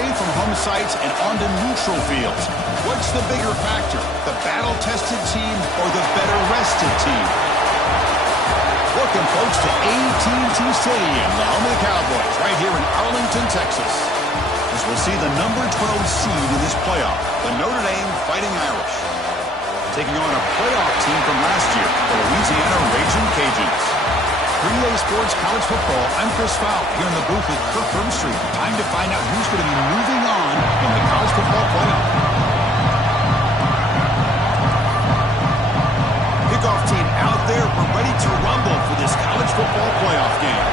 away from home sites and onto neutral fields. What's the bigger factor, the battle-tested team or the better-rested team? Welcome, folks, to AT&T Stadium, the home of the Cowboys, right here in Arlington, Texas. As we'll see the number 12 seed in this playoff, the Notre Dame Fighting Irish, taking on a playoff team from last year, the Louisiana Raging Cajuns. 3A Sports College Football, I'm Chris Fowl, here in the booth with Kirk Herbstreit. Time to find out who's going to be moving on in the college football playoff. Kickoff team out there, we're ready to rumble for this college football playoff game.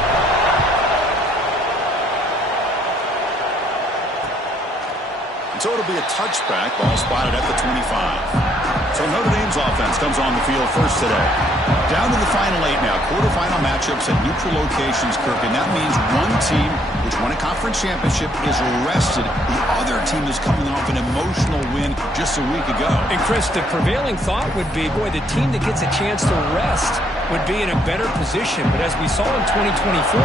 So it'll be a touchback, ball spotted at the 25. So Notre Dame's offense comes on the field first today. Down to the final 8 now. Quarterfinal matchups at neutral locations, Kirk, and that means one team which won a conference championship is rested. The other team is coming off an emotional win just a week ago. And Chris, the prevailing thought would be, boy, the team that gets a chance to rest would be in a better position. But as we saw in 2024,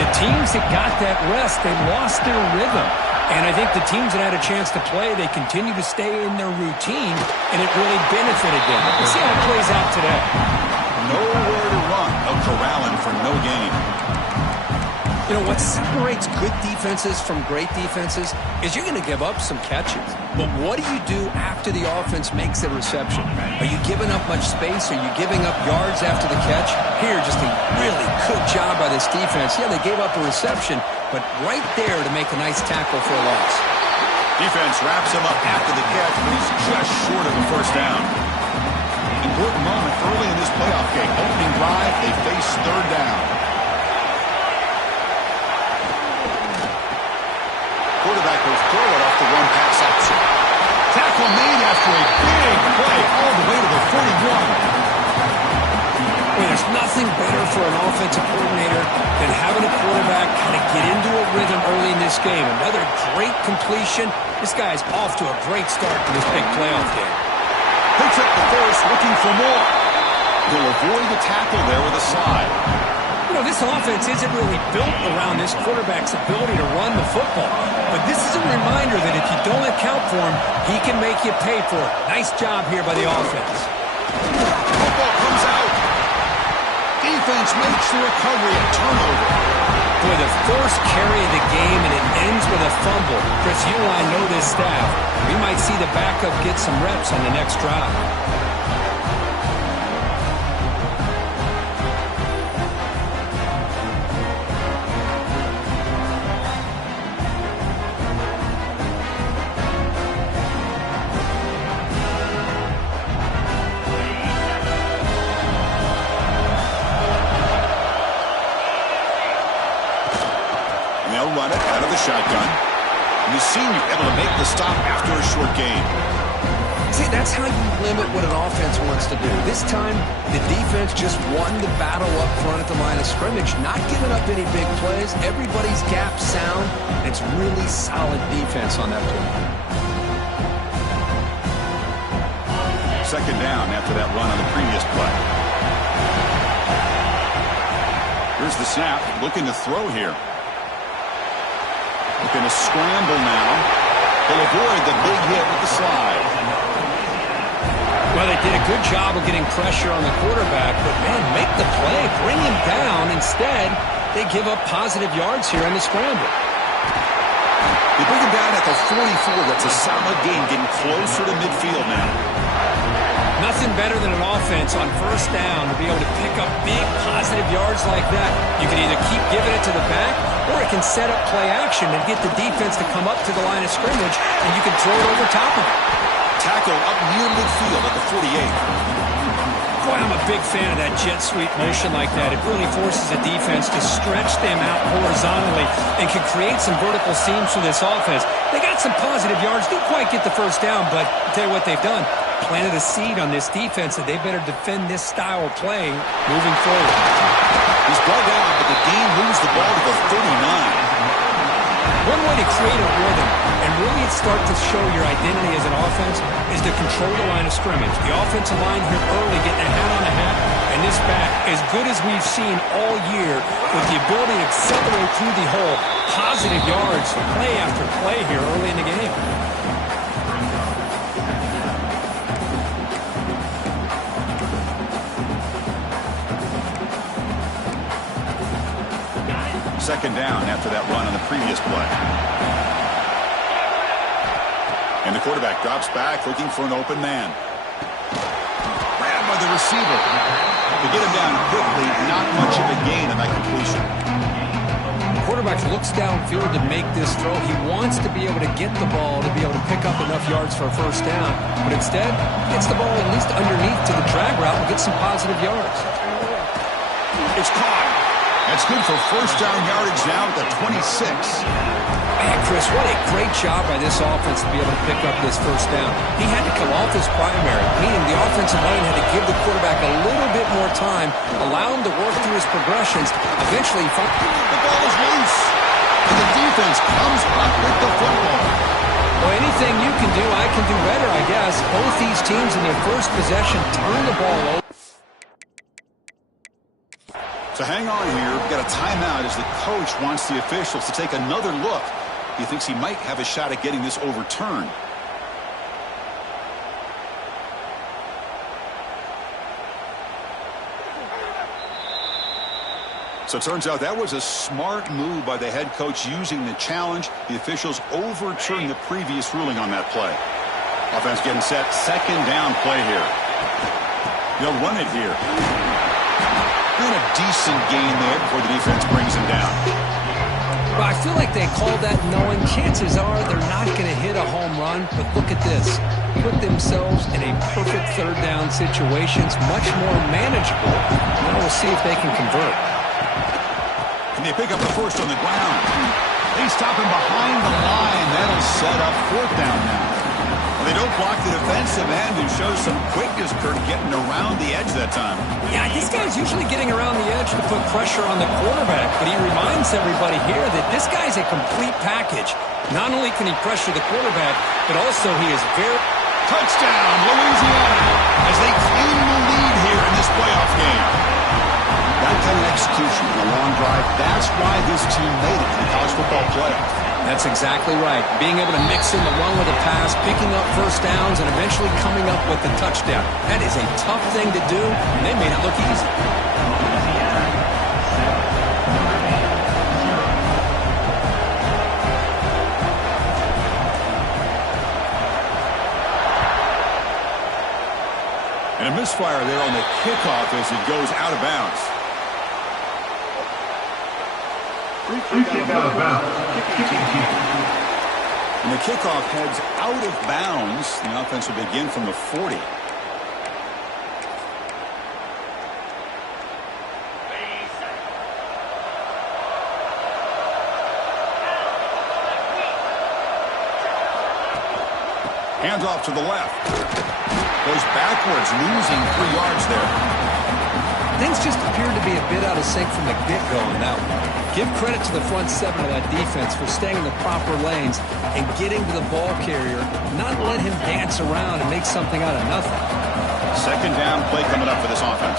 the teams that got that rest, they lost their rhythm. And I think the teams that had a chance to play, they continue to stay in their routine, and it really benefited them. Let's see how it plays out today. Nowhere to run. No corralling for no gain. You know, what separates good defenses from great defenses is you're going to give up some catches. But what do you do after the offense makes a reception? Are you giving up much space? Are you giving up yards after the catch? Here, just a really good job by this defense. Yeah, they gave up a reception, but right there to make a nice tackle for a loss. Defense wraps him up after the catch, but he's just short of a first down. Important moment early in this playoff game. Opening drive, they face third down. Quarterback will throw it off the run-pass option. Tackle made after a big play all the way to the 41. Well, there's nothing better for an offensive coordinator than having a quarterback kind of get into a rhythm early in this game. Another great completion. This guy's off to a great start in this big playoff game. Picks up the first, looking for more. He'll avoid the tackle there with a slide. You know, this offense isn't really built around this quarterback's ability to run the football. But this is a reminder that if you don't account for him, he can make you pay for it. Nice job here by the offense. Football comes out. Defense makes the recovery, a turnover. Boy, the first carry of the game, and it ends with a fumble. Chris, you and I know this staff. We might see the backup get some reps on the next drive. They'll run it out of the shotgun. And the senior able to make the stop after a short gain. See, that's how you limit what an offense wants to do. This time, the defense just won the battle up front at the line of scrimmage, not giving up any big plays. Everybody's gap sound. It's really solid defense on that play. Second down after that run on the previous play. Here's the snap, looking to throw here. Looking to scramble now. He'll avoid the big hit with the slide. Well, they did a good job of getting pressure on the quarterback, but, man, make the play, bring him down. Instead, they give up positive yards here in the scramble. They bring him down at the 44. That's a solid gain, getting closer to midfield now. Nothing better than an offense on first down to be able to pick up big positive yards like that. You can either keep giving it to the back, or it can set up play action and get the defense to come up to the line of scrimmage, and you can throw it over top of it. Tackle up near midfield at the 48. Boy, I'm a big fan of that jet sweep motion like that. It really forces a defense to stretch them out horizontally and can create some vertical seams for this offense. They got some positive yards, didn't quite get the first down, but I'll tell you what they've done. Planted a seed on this defense that they better defend this style of playing moving forward. He's brought down, but the game moves the ball to the 39. One way to create a rhythm and really start to show your identity as an offense is to control the line of scrimmage. The offensive line here early getting a hat on a hat, and And this back, as good as we've seen all year, with the ability to accelerate through the hole, positive yards, play after play here early in the game. Second down after that run on the previous play. And the quarterback drops back looking for an open man. Grabbed by the receiver. To get him down quickly, not much of a gain on that completion. The quarterback looks downfield to make this throw. He wants to be able to get the ball to be able to pick up enough yards for a first down. But instead, gets the ball at least underneath to the drag route and gets some positive yards. It's caught. That's good for first down yardage now at the 26. Man, Chris, what a great job by this offense to be able to pick up this first down. He had to come off his primary, meaning the offensive line had to give the quarterback a little bit more time, allow him to work through his progressions. Eventually, the ball is loose, and the defense comes up with the football. Well, anything you can do, I can do better, I guess. Both these teams in their first possession turn the ball over. So hang on here. We've got a timeout as the coach wants the officials to take another look. He thinks he might have a shot at getting this overturned. So it turns out that was a smart move by the head coach using the challenge. The officials overturned the previous ruling on that play. Offense getting set. Second down play here. They'll run it here. And a decent gain there before the defense brings him down. Well, I feel like they called that knowing chances are they're not going to hit a home run. But look at this. Put themselves in a perfect third down situation. It's much more manageable. Now we'll see if they can convert. And they pick up the first on the ground. They stop him behind the line. That'll set up fourth down now. They don't block the defensive end and show some quickness, Kurt, getting around the edge that time. Yeah, this guy's usually getting around the edge to put pressure on the quarterback, but he reminds everybody here that this guy's a complete package. Not only can he pressure the quarterback, but also he is very... Touchdown, Louisiana, as they claim the lead here in this playoff game. That kind of execution in a long drive, that's why this team made it to the college football playoff. That's exactly right. Being able to mix in the run with a pass, picking up first downs, and eventually coming up with the touchdown. That is a tough thing to do, and they made it look easy. And a misfire there on the kickoff as it goes out of bounds. And the kickoff heads out of bounds. The offense will begin from the 40. Hands off to the left. Goes backwards, losing 3 yards there. Things just appeared to be a bit out of sync from the get-go on that one. Give credit to the front seven of that defense for staying in the proper lanes and getting to the ball carrier, not let him dance around and make something out of nothing. Second down play coming up for this offense.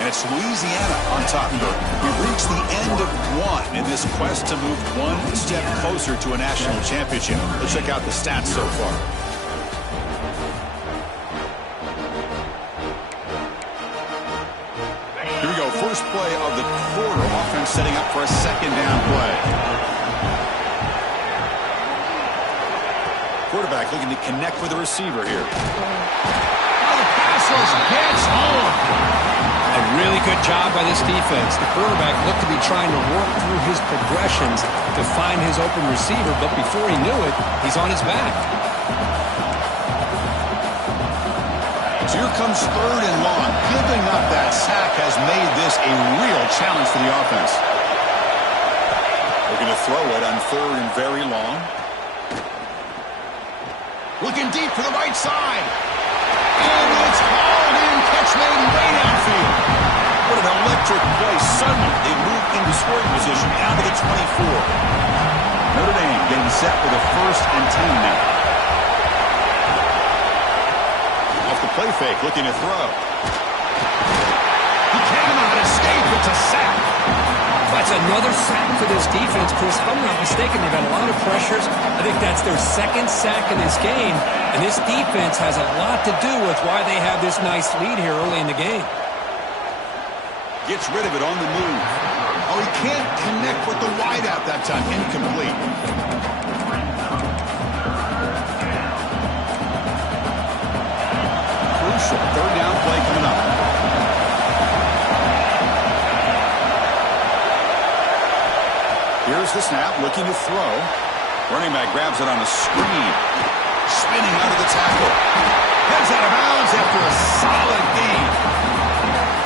And it's Louisiana on top. We've reached the end of one in this quest to move one step closer to a national championship. Let's check out the stats so far. Here we go. First play of the quarter. Offense setting up for a second down play. Quarterback looking to connect with the receiver here. Oh, the pass rush gets home. A really good job by this defense. The quarterback looked to be trying to work through his progressions to find his open receiver, but before he knew it, he's on his back. So here comes third and long. Giving up that sack has made this a real challenge for the offense. They're going to throw it on third and very long. Looking deep for the right side. And it's hauled in. Catch made way downfield. What an electric play. Suddenly, they move into scoring position down to the 24. Notre Dame getting set for the 1st and 10 now. play fake, looking to throw. He cannot escape. It's a sack. That's another sack for this defense, Chris. If I'm not mistaken, they've had a lot of pressures. I think that's their second sack in this game. And this defense has a lot to do with why they have this nice lead here early in the game. Gets rid of it on the move. Oh, he can't connect with the wideout that time. Incomplete. Crucial third down play coming up. Here's the snap, looking to throw. Running back grabs it on a screen. Spinning out of the tackle. Heads out of bounds after a solid gain.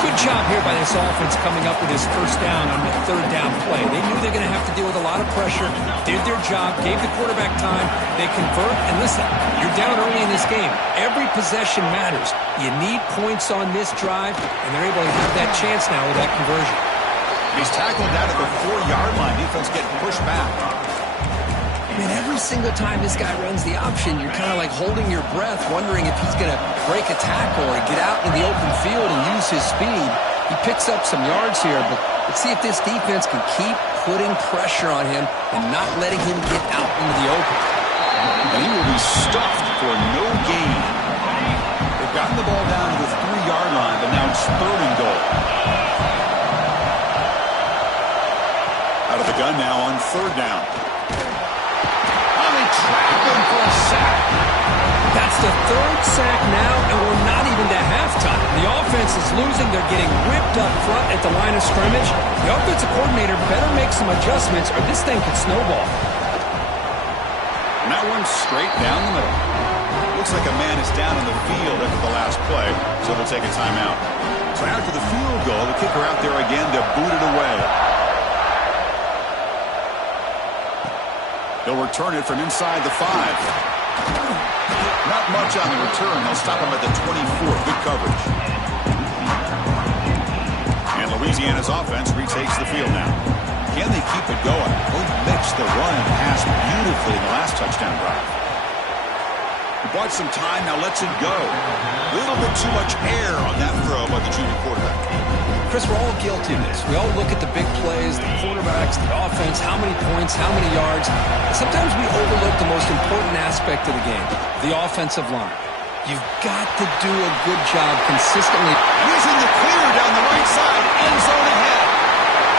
Good job here by this offense coming up with his first down on the third down play. They knew they were going to have to deal with a lot of pressure, did their job, gave the quarterback time, they convert, and listen, you're down early in this game. Every possession matters. You need points on this drive, and they're able to have that chance now with that conversion. He's tackled down at the 4-yard line. Defense getting pushed back. I mean, every single time this guy runs the option, you're kind of like holding your breath, wondering if he's going to break a tackle or get out in the open field and use his speed. He picks up some yards here, but let's see if this defense can keep putting pressure on him and not letting him get out into the open. And he will be stuffed for no gain. They've gotten the ball down to the 3-yard line, but now it's third and goal. Out of the gun now on third down. Trapped him for a sack. That's the third sack now, and we're not even to halftime. The offense is losing. They're getting ripped up front at the line of scrimmage. The offensive coordinator better make some adjustments, or this thing could snowball. And that one's straight down the middle. Looks like a man is down in the field after the last play, so they'll take a timeout. So after the field goal, the kicker out there again to boot it away. They'll return it from inside the 5. Not much on the return. They'll stop him at the 24. Good coverage. And Louisiana's offense retakes the field now. Can they keep it going? Both mixed the run and pass beautifully in the last touchdown drive. He bought some time, now lets it go. A little bit too much air on that throw by the junior quarterback. Chris, we're all guilty of this. We all look at the big plays, the quarterbacks, the offense, how many points, how many yards. And sometimes we overlook the most important aspect of the game, the offensive line. You've got to do a good job consistently. Using the clear down the right side, end zone ahead.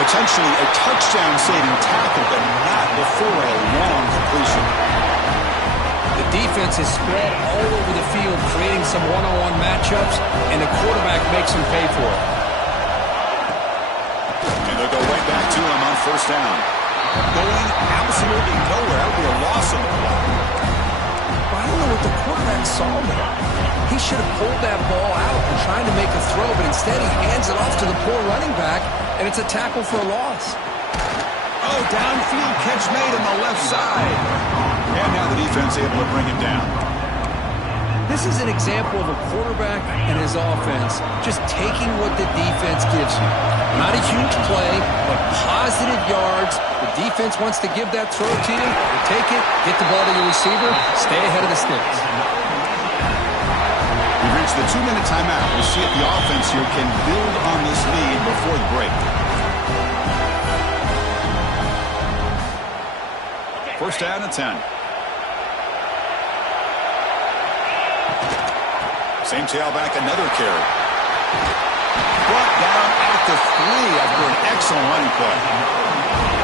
Potentially a touchdown-saving tackle, but not before a long completion. The defense is spread all over the field, creating some one-on-one matchups, and the quarterback makes them pay for it. They'll go right back to him on first down. Going absolutely nowhere. That would be a loss of the play. Well, I don't know what the quarterback saw there. He should have pulled that ball out and tried to make a throw, but instead he hands it off to the poor running back, and it's a tackle for a loss. Oh, downfield catch made on the left side. And now the defense able to bring it down. This is an example of a quarterback and his offense just taking what the defense gives you. Not a huge play, but positive yards. The defense wants to give that throw to you. You take it, get the ball to your receiver, stay ahead of the sticks. We've reached the 2-minute timeout. We'll see if the offense here can build on this lead before the break. First down and 10. Same tailback, another carry. Brought down at the 3 after an excellent running play.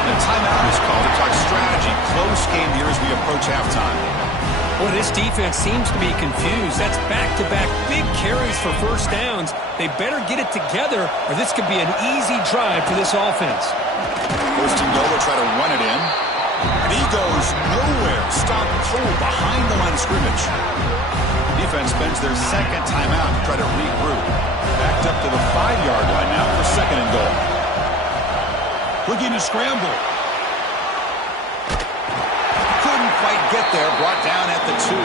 The timeout is called to talk strategy. Close game here as we approach halftime. Boy, this defense seems to be confused. That's back-to-back big carries for first downs. They better get it together, or this could be an easy drive for this offense. First and goal, they'll try to run it in. And he goes nowhere. Stop cold behind the line of scrimmage. Defense spends their second timeout to try to regroup. Backed up to the 5-yard line now for second and goal. Looking to scramble. Couldn't quite get there. Brought down at the 2.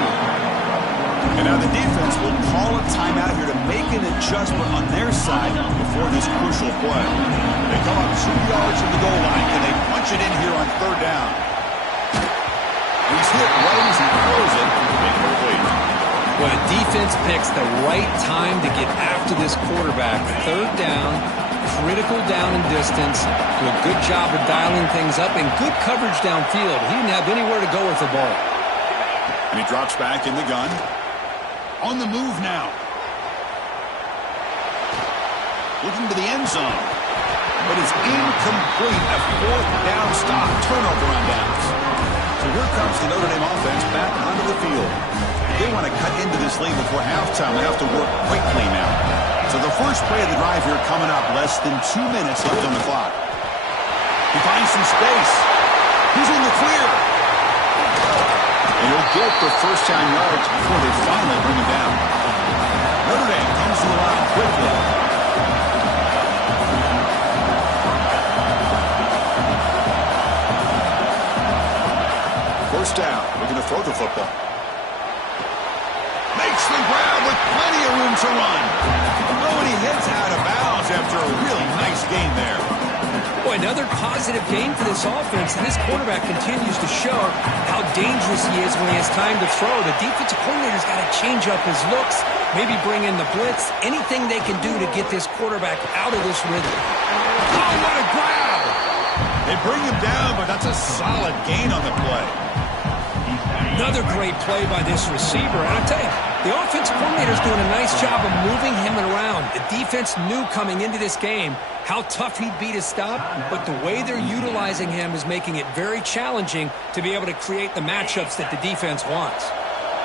And now the defense will call a timeout here to make an adjustment on their side before this crucial play. They come up 2 yards from the goal line. Can they punch it in here on third down? He's hit right as he throws it. Incomplete. When a defense picks the right time to get after this quarterback, third down, critical down and distance, do a good job of dialing things up, and good coverage downfield. He didn't have anywhere to go with the ball. And he drops back in the gun. On the move now. Looking to the end zone. But it's incomplete. A fourth down stop. Turnover on downs. So here comes the Notre Dame offense back onto the field. They want to cut into this lead before halftime. They have to work quickly now. So the first play of the drive here coming up. Less than 2 minutes left on the clock. He finds some space. He's in the clear. And he'll get the first down yards before they finally bring him down. Notre Dame comes to the line quickly. First down. Looking to throw the football. Makes the grab with plenty of room to run. Oh, and he hits out of bounds after a really nice gain there. Boy, another positive game for this offense, and this quarterback continues to show how dangerous he is when he has time to throw. The defensive coordinator's got to change up his looks, maybe bring in the blitz, anything they can do to get this quarterback out of this rhythm. Oh, what a grab! They bring him down, but that's a solid gain on the play. Another great play by this receiver. And I'll tell you, the offensive coordinator's doing a nice job of moving him around. The defense knew coming into this game how tough he'd be to stop, but the way they're utilizing him is making it very challenging to be able to create the matchups that the defense wants.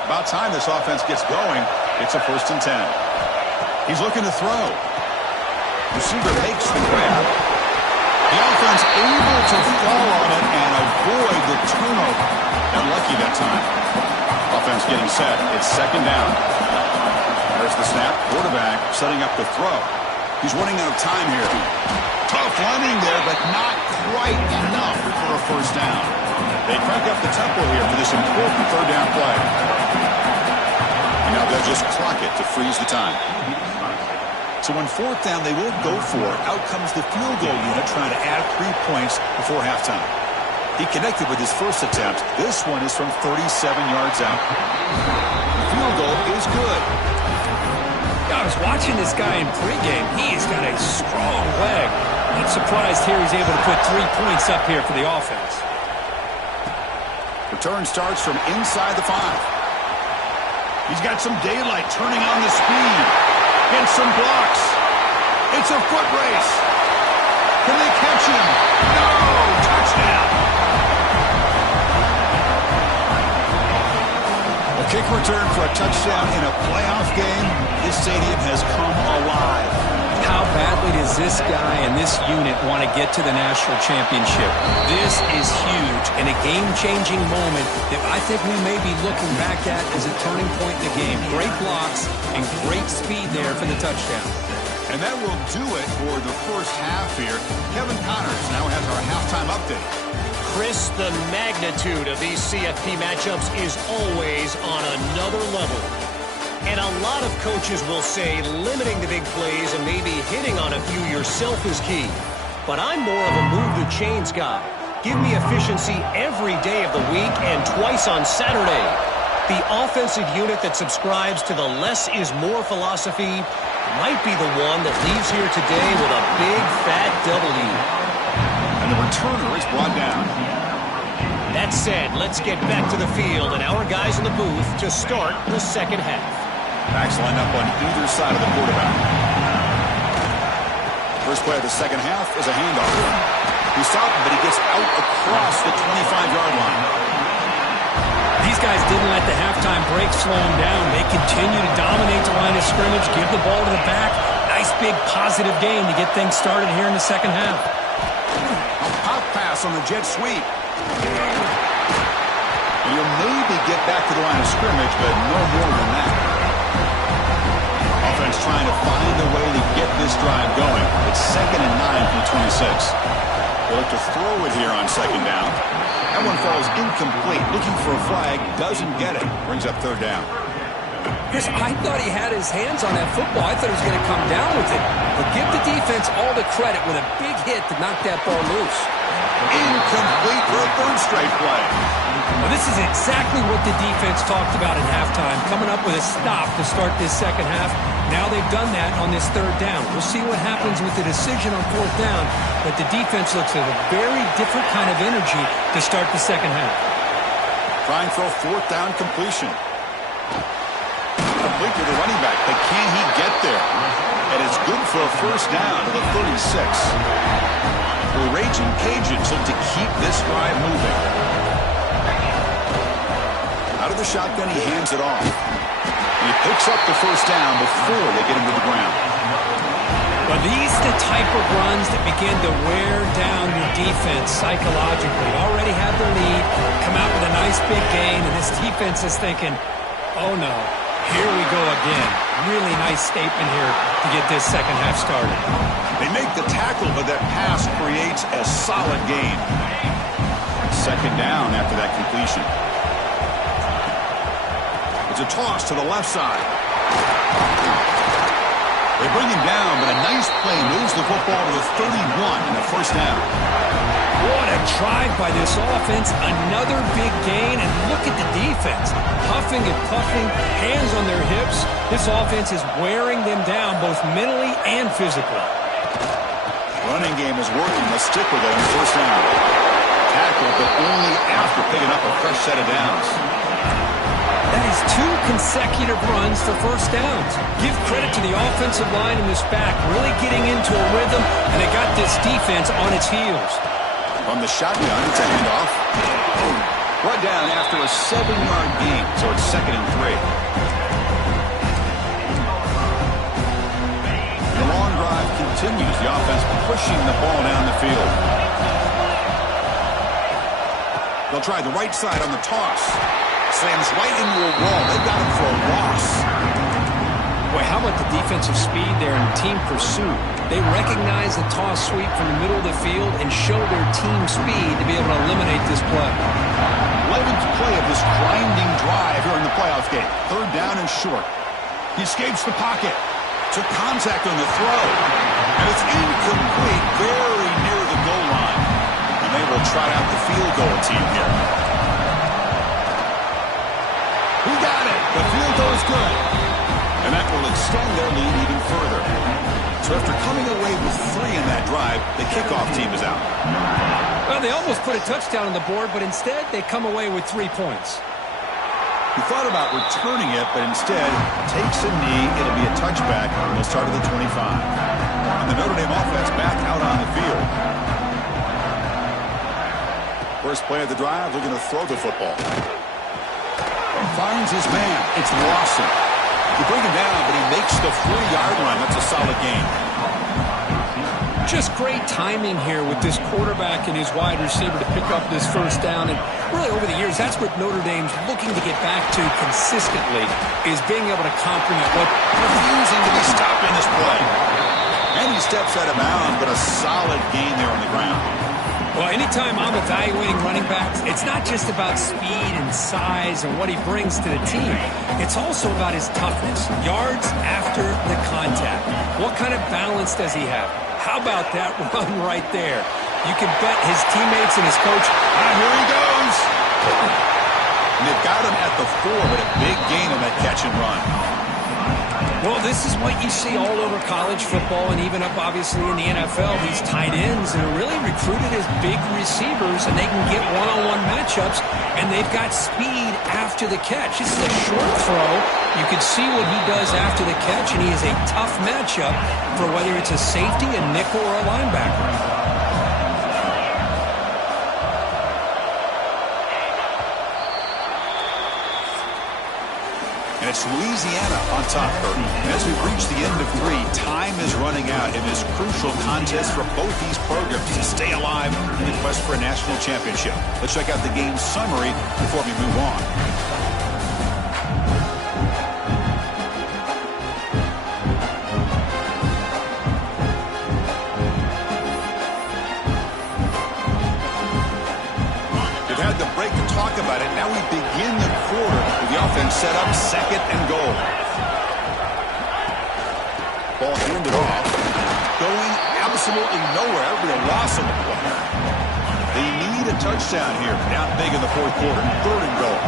About time this offense gets going. It's a 1st and 10. He's looking to throw. Receiver makes the grab. The offense able to fall on it and avoid the turnover. Unlucky that time. Offense getting set. It's 2nd down. There's the snap. Quarterback setting up the throw. He's running out of time here. Tough running there, but not quite enough for a 1st down. They crank up the tempo here for this important 3rd down play. And now they'll just clock it to freeze the time. So on 4th down, they will go for it. Out comes the field goal unit trying to add 3 points before halftime. He connected with his first attempt. This one is from 37 yards out. The field goal is good. I was watching this guy in pregame. He's got a strong leg. Not surprised here he's able to put 3 points up here for the offense. Return starts from inside the 5. He's got some daylight turning on the speed. And some blocks. It's a foot race. Can they catch him? No! Touchdown! A kick return for a touchdown in a playoff game. This stadium has come alive. How badly does this guy and this unit want to get to the national championship? This is huge and a game-changing moment that I think we may be looking back at as a turning point in the game. Great blocks and great speed there for the touchdown. And that will do it for the first half here. Kevin Connors now has our halftime update. Chris, the magnitude of these CFP matchups is always on another level. And a lot of coaches will say limiting the big plays and maybe hitting on a few yourself is key. But I'm more of a move the chains guy. Give me efficiency every day of the week and twice on Saturday. The offensive unit that subscribes to the less is more philosophy might be the one that leaves here today with a big fat W. And the returner is brought down. That said, let's get back to the field and our guys in the booth to start the 2nd half. Backs line up on either side of the quarterback. First play of the 2nd half is a handoff. He's stopped, but he gets out across the 25-yard line. These guys didn't let the halftime break slow them down. They continue to dominate the line of scrimmage, give the ball to the back. Nice big positive gain to get things started here in the 2nd half. A pop pass on the jet sweep. And you'll maybe get back to the line of scrimmage, but no more than that. Offense trying to find a way to get this drive going. It's 2nd and 9 from 26. They look to throw it here on 2nd down. That one falls incomplete. Looking for a flag, doesn't get it. Brings up 3rd down. Chris, I thought he had his hands on that football. I thought he was going to come down with it. But give the defense all the credit with a big hit to knock that ball loose. Incomplete for a third straight play. Well, this is exactly what the defense talked about at halftime, coming up with a stop to start this second half. Now they've done that on this third down. We'll see what happens with the decision on fourth down, but the defense looks like a very different kind of energy to start the second half. Trying for a fourth down completion. Complete to the running back, but can he get there? And it's good for a first down to the 36. The Raging Cajuns look to keep this drive moving. Out of the shotgun, he hands it off. And he picks up the first down before they get him to the ground. Well, these are the type of runs that begin to wear down your defense psychologically. Already have the lead, come out with a nice big gain, and this defense is thinking, oh no, here we go again. Really nice statement here to get this second half started. They make the tackle, but that pass creates a solid gain. Second down after that completion. It's a toss to the left side. They bring him down, but a nice play moves the football to the 31 and a first down. What a drive by this offense. Another big gain, and look at the defense. Huffing and puffing, hands on their hips. This offense is wearing them down both mentally and physically. Running game is working. Let's stick with it on first down. Tackle, but only after picking up a fresh set of downs. That is 2 consecutive runs for first downs. Give credit to the offensive line in this back, really getting into a rhythm, and they got this defense on its heels. On the shotgun, it's a handoff. Brought down after a 7-yard gain, so it's 2nd and 3. The long drive continues. The offense pushing the ball down the field. They'll try the right side on the toss. Slams right into a wall. They've got him for a loss. Boy, how about the defensive speed there in team pursuit? They recognize the toss sweep from the middle of the field and show their team speed to be able to eliminate this play. 11th play of this grinding drive here in the playoff game. Third down and short. He escapes the pocket. Took contact on the throw. And it's incomplete, very near the goal line. And they will try out the field goal team here. He got it. The field goal is good. And that will extend their lead even further. So after coming away with 3 in that drive, the kickoff team is out. Well, they almost put a touchdown on the board, but instead they come away with 3 points. He thought about returning it, but instead takes a knee. It'll be a touchback, and they'll start at the 25. And the Notre Dame offense back out on the field. First play of the drive, looking to throw the football. Finds his man. It's Lawson. You bring him down, but he makes the 40-yard line. That's a solid gain. Just great timing here with this quarterback and his wide receiver to pick up this first down. And really over the years, that's what Notre Dame's looking to get back to consistently, is being able to complement what refusing to be stopped in this play. And he steps out of bounds, but a solid gain there on the ground. Well, anytime I'm evaluating running backs, it's not just about speed and size and what he brings to the team. It's also about his toughness, yards after the contact. What kind of balance does he have? How about that run right there? You can bet his teammates and his coach, here he goes. And they've got him at the 4, but a big gain on that catch and run. Well, this is what you see all over college football and even up, obviously, in the NFL. These tight ends that are really recruited as big receivers, and they can get one-on-one matchups, and they've got speed after the catch. This is a short throw. You can see what he does after the catch, and he is a tough matchup for whether it's a safety, a nickel, or a linebacker. And it's Louisiana on top, Curtin. And as we reach the end of 3, time is running out in this crucial contest for both these programs to stay alive in the quest for a national championship. Let's check out the game summary before we move on. They've had the break to talk about it. Now we begin the quarter with the offense set up 2nd and goal. Ball handed off. Going absolutely nowhere. That would be a loss on the play. They need a touchdown here. Down big in the 4th quarter. 3rd and goal.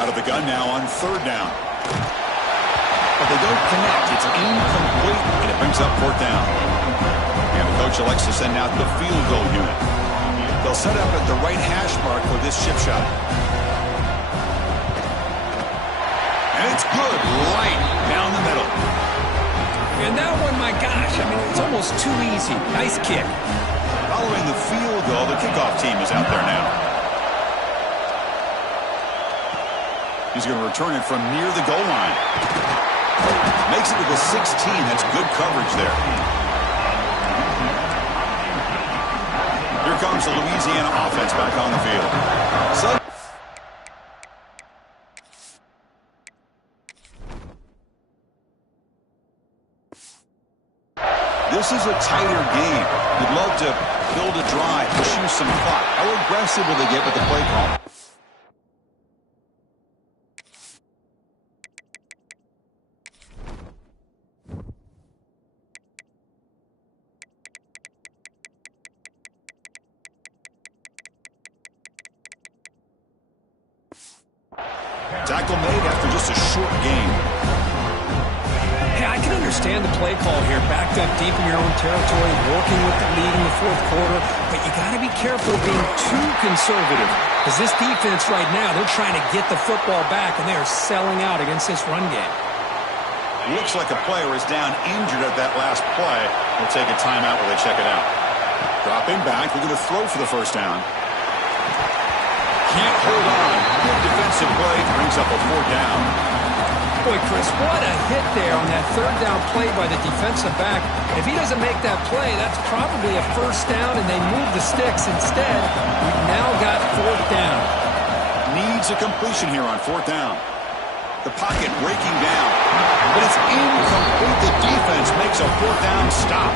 Out of the gun now on 3rd down. But they don't connect. It's incomplete, and it brings up 4th down. And the coach elects to send out the field goal unit. They'll set up at the right hash mark for this chip shot. And it's good, right down the middle. And that one, my gosh, I mean, it's almost too easy. Nice kick. Following the field goal, the kickoff team is out there now. He's going to return it from near the goal line. Makes it to the 16. That's good coverage there. Here comes the Louisiana offense back on the field. This is a tighter game. You'd love to build a drive, push you some clock. How aggressive will they get with the play call? Tackle made after just a short game. Hey, I can understand the play call here. Backed up deep in your own territory, working with the lead in the 4th quarter. But you got to be careful of being too conservative. Because this defense right now, they're trying to get the football back, and they are selling out against this run game. Looks like a player is down injured at that last play. We'll take a timeout while they check it out. Dropping back, they're going to throw for the 1st down. Can't hold on. Good defensive play. Brings up a 4th down. Boy, Chris, what a hit there on that 3rd down play by the defensive back. If he doesn't make that play, that's probably a 1st down, and they move the sticks. Instead, we've now got 4th down. Needs a completion here on 4th down. The pocket breaking down. But it's incomplete. The defense makes a 4th down stop.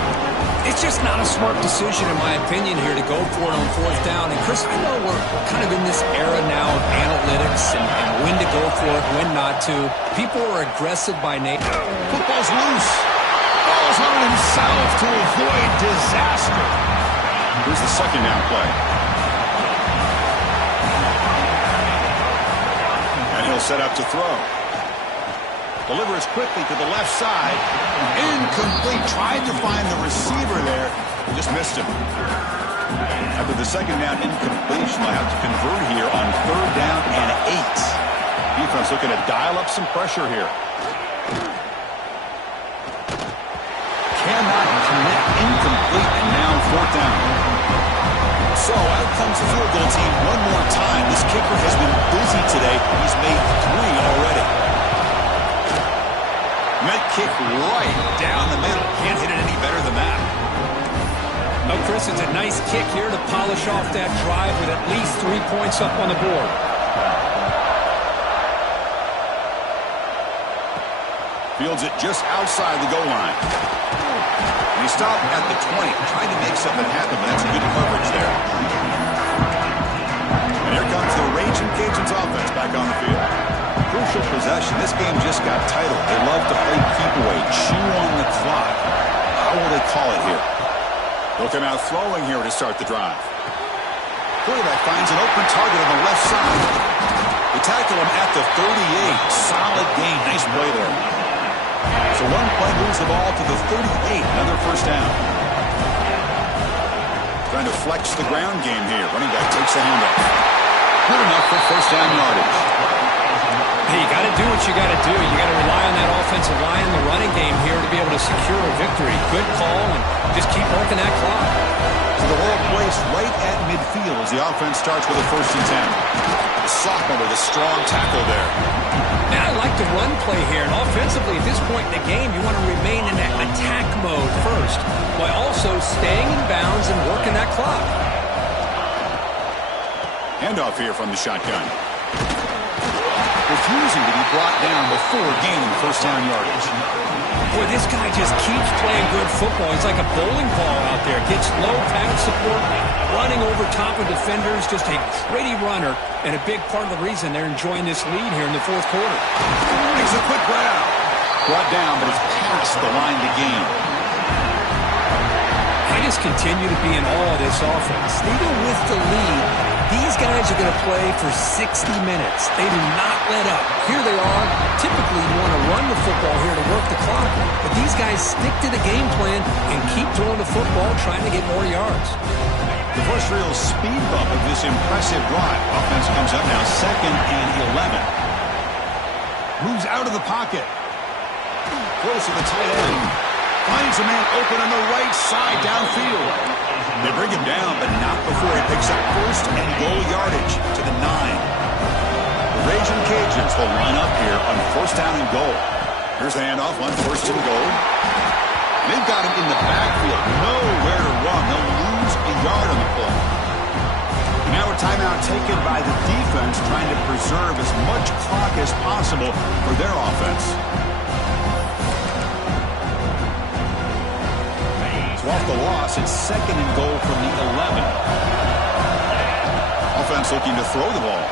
It's just not a smart decision, in my opinion, here to go for it on 4th down. And, Chris, I know we're kind of in this era now of analytics and when to go for it, when not to. People are aggressive by nature. Football's loose. Ball's on himself to avoid disaster. Here's the 2nd down play. And he'll set up to throw. Delivers quickly to the left side. Incomplete. Tried to find the receiver there. Just missed him. After the 2nd down incompletion, they'll have to convert here on 3rd down and 8. Defense looking to dial up some pressure here. Cannot connect. Incomplete. And now 4th down. So out comes the field goal team one more time. This kicker has been busy today. He's made 3 already. Met kick right down the middle. Can't hit it any better than that. Oh, Chris, it's a nice kick here to polish off that drive with at least 3 points up on the board. Fields it just outside the goal line. And he stopped at the 20, trying to make something happen, but that's good coverage there. And here comes the Raging Cajuns offense back on the field. Crucial possession. This game just got titled. They love to play keep away, chew on the clock. How will they call it here? They'll come out throwing here to start the drive. Quarterback finds an open target on the left side. They tackle him at the 38. Solid gain. Nice play there. So one play moves the ball to the 38. Another 1st down. Trying to flex the ground game here. Running back takes the handoff. Good enough for 1st down yardage. Hey, you got to do what you got to do. You got to rely on that offensive line in the running game here to be able to secure a victory. Good call, and just keep working that clock. So the ball placed right at midfield as the offense starts with a 1st and 10. The sophomore with a strong tackle there. Man, I like the run play here. And offensively, at this point in the game, you want to remain in that attack mode first, while also staying in bounds and working that clock. Handoff here from the shotgun. Refusing to be brought down before gaining 1st down yardage. Boy, This guy just keeps playing good football. He's like a bowling ball out there. Gets low pad support, running over top of defenders. Just a gritty runner, and a big part of the reason they're enjoying this lead here in the fourth quarter. Here's a quick grab. Brought down, but it's past the line to gain. I just continue to be in awe of this offense. Even with the lead, these guys are going to play for 60 minutes. They do not let up. Here they are. Typically, you want to run the football here to work the clock, but these guys stick to the game plan and keep throwing the football, trying to get more yards. The first real speed bump of this impressive drive. Offense comes up now 2nd and 11. Moves out of the pocket. Close to the tight end. Finds a man open on the right side downfield. They bring him down, but not before he picks up first and goal yardage to the 9. The Raging Cajuns will line up here on 1st down and goal. Here's the handoff on 1st and goal. They've got him in the backfield. Nowhere to run. They'll lose a yard on the play. Now a timeout taken by the defense, trying to preserve as much clock as possible for their offense. Off the loss, it's 2nd and goal from the 11. Offense looking to throw the ball.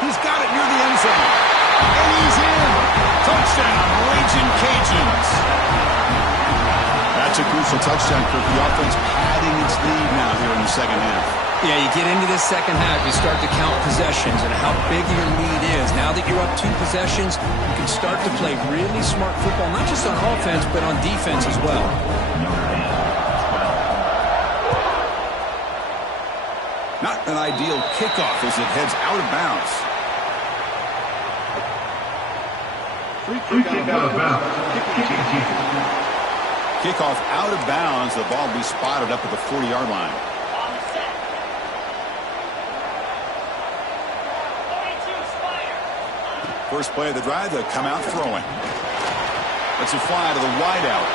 He's got it near the end zone. And he's in. Touchdown, Raging Cajuns. That's a crucial touchdown for the offense, padding its lead now here in the second half. Yeah, you get into this second half, you start to count possessions and how big your lead is. Now that you're up 2 possessions, you can start to play really smart football, not just on offense, but on defense as well. Not an ideal kickoff as it heads out of bounds. Free kick out of bounds. Kickoff out of bounds. The ball will be spotted up at the 40-yard line. First play of the drive, they'll come out throwing. Let's it fly to the wideout.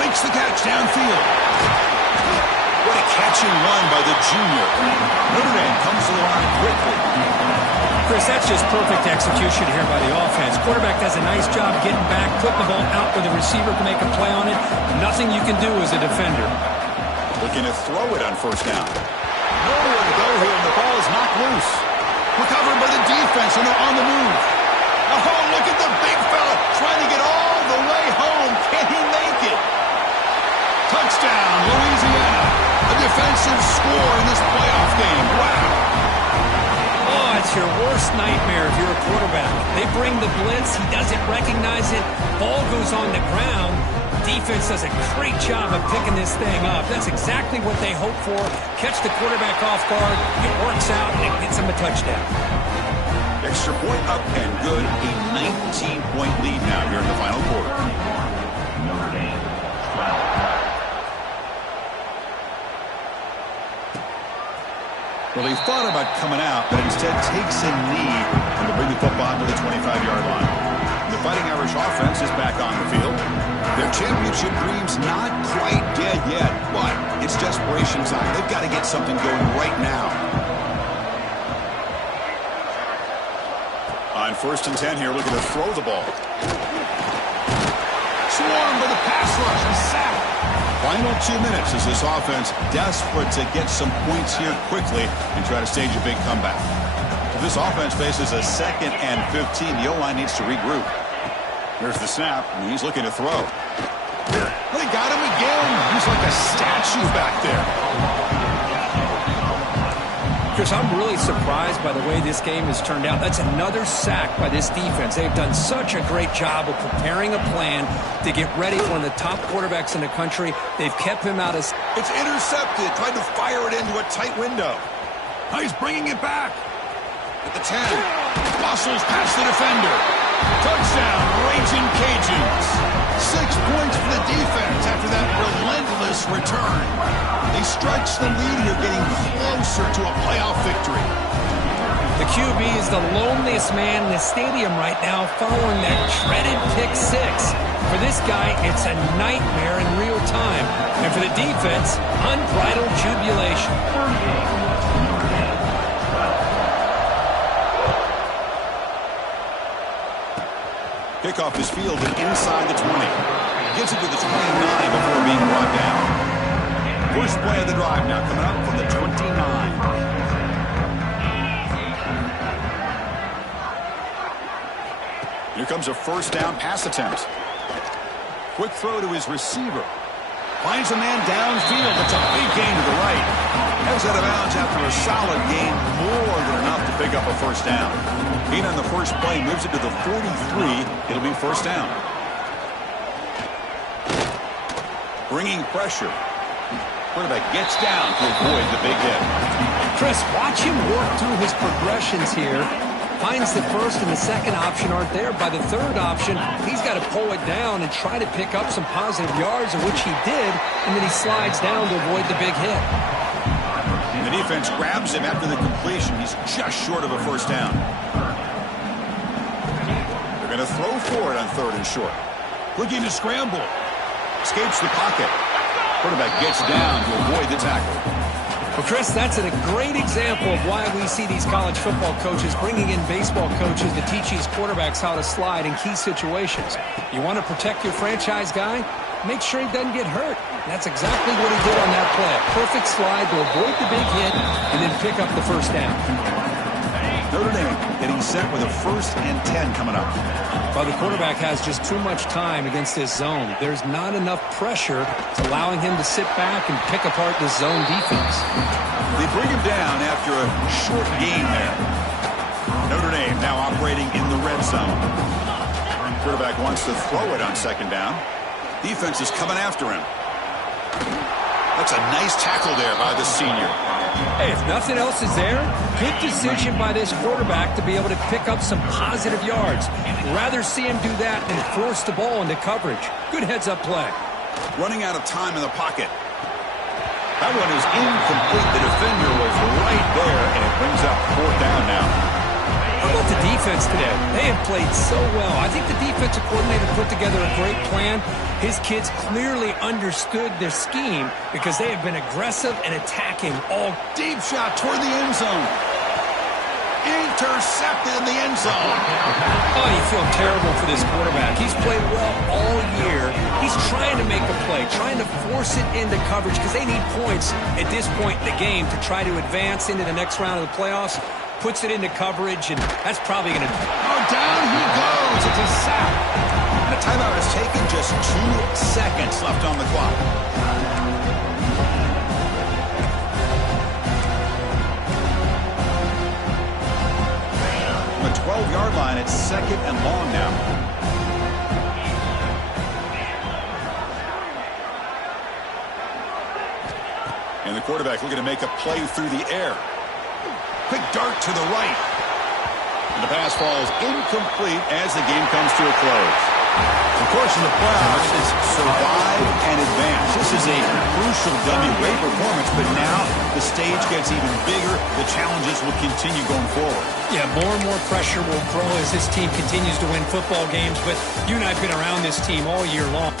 Makes the catch downfield. What a catch and run by the junior. Notre Dame comes to the line quickly. Chris, that's just perfect execution here by the offense. Quarterback does a nice job getting back, putting the ball out where the receiver can make a play on it. Nothing you can do as a defender. Looking to throw it on 1st down. Nowhere to go here, and the ball is knocked loose. Recovered by the defense, and they're on the move. Oh, look at the big fella trying to get all the way home. Can he make it? Touchdown, Louisiana. A defensive score in this playoff game. Wow. Oh, it's your worst nightmare if you're a quarterback. They bring the blitz. He doesn't recognize it. Ball goes on the ground. Defense does a great job of picking this thing up. That's exactly what they hope for. Catch the quarterback off guard. It works out, and it gets him a touchdown. Extra point up and good. A 19-point lead now here in the final quarter. Notre Dame. Well, he thought about coming out, but instead takes a knee and to bring the football to the 25-yard line. The Fighting Irish offense is back on the field. Their championship dream's not quite dead yet, but it's desperation time. They've got to get something going right now. On 1st and 10 here, looking to throw the ball. Swarmed by the pass rush and sacked. Final 2 minutes as this offense desperate to get some points here quickly and try to stage a big comeback. If this offense faces a 2nd and 15, the O-line needs to regroup. There's the snap, and he's looking to throw. They got him again. He's like a statue back there. Chris, I'm really surprised by the way this game has turned out. That's another sack by this defense. They've done such a great job of preparing a plan to get ready for one of the top quarterbacks in the country. They've kept him out of... It's intercepted. Tried to fire it into a tight window. Now he's bringing it back. At the 10. Bustles past the defender. Touchdown, Raging Cajuns. 6 points for the defense after that relentless return. They stretch the lead here, getting closer to a playoff victory. The QB is the loneliest man in the stadium right now following that dreaded pick 6. For this guy, it's a nightmare in real time. And for the defense, unbridled jubilation. Kickoff is fielded inside the 20. Gets it to the 29 before being brought down. First play of the drive now coming up from the 29. Here comes a first down pass attempt. Quick throw to his receiver. Finds a man downfield. It's a big gain to the right. Heads out of bounds after a solid gain, more than enough to pick up a first down. Gain on the first play moves it to the 43. It'll be first down. Bringing pressure. Quarterback gets down to avoid the big hit. Chris, watch him work through his progressions here. Finds the first and the second option aren't there. By the third option, he's got to pull it down and try to pick up some positive yards, of which he did, and then he slides down to avoid the big hit. The defense grabs him after the completion. He's just short of a first down. They're going to throw for it on third and short. Looking to scramble. Escapes the pocket. Quarterback gets down to avoid the tackle. Well, Chris, that's a great example of why we see these college football coaches bringing in baseball coaches to teach these quarterbacks how to slide in key situations. You want to protect your franchise guy? Make sure he doesn't get hurt. That's exactly what he did on that play. Perfect slide to avoid the big hit and then pick up the first down. Notre Dame getting set with a 1st and 10 coming up. Well, the quarterback has just too much time against this zone. There's not enough pressure allowing him to sit back and pick apart this zone defense. They bring him down after a short gain there. Notre Dame now operating in the red zone. Quarterback wants to throw it on second down. Defense is coming after him. That's a nice tackle there by the senior. Hey, if nothing else is there, good decision by this quarterback to be able to pick up some positive yards. Rather see him do that than force the ball into coverage. Good heads-up play. Running out of time in the pocket. That one is incomplete. The defender was right there, and it brings up fourth down now. How about the defense today? They have played so well. I think the defensive coordinator put together a great plan. His kids clearly understood their scheme because they have been aggressive and attacking all. Deep shot toward the end zone. Intercepted in the end zone. Oh, you feel terrible for this quarterback. He's played well all year. He's trying to make a play, trying to force it into coverage because they need points at this point in the game to try to advance into the next round of the playoffs. Puts it into coverage, and that's probably going to... Oh, down he goes. It's a sack. And a timeout is taken. Just 2 seconds left on the clock. On the 12-yard line, it's second and long now. And the quarterback looking to make a play through the air. Quick dart to the right. And the pass falls incomplete as the game comes to a close. Of course, in the playoffs, it's survive and advance. This is a crucial W. Great performance, but now the stage gets even bigger. The challenges will continue going forward. Yeah, more and more pressure will grow as this team continues to win football games, but you and I have been around this team all year long.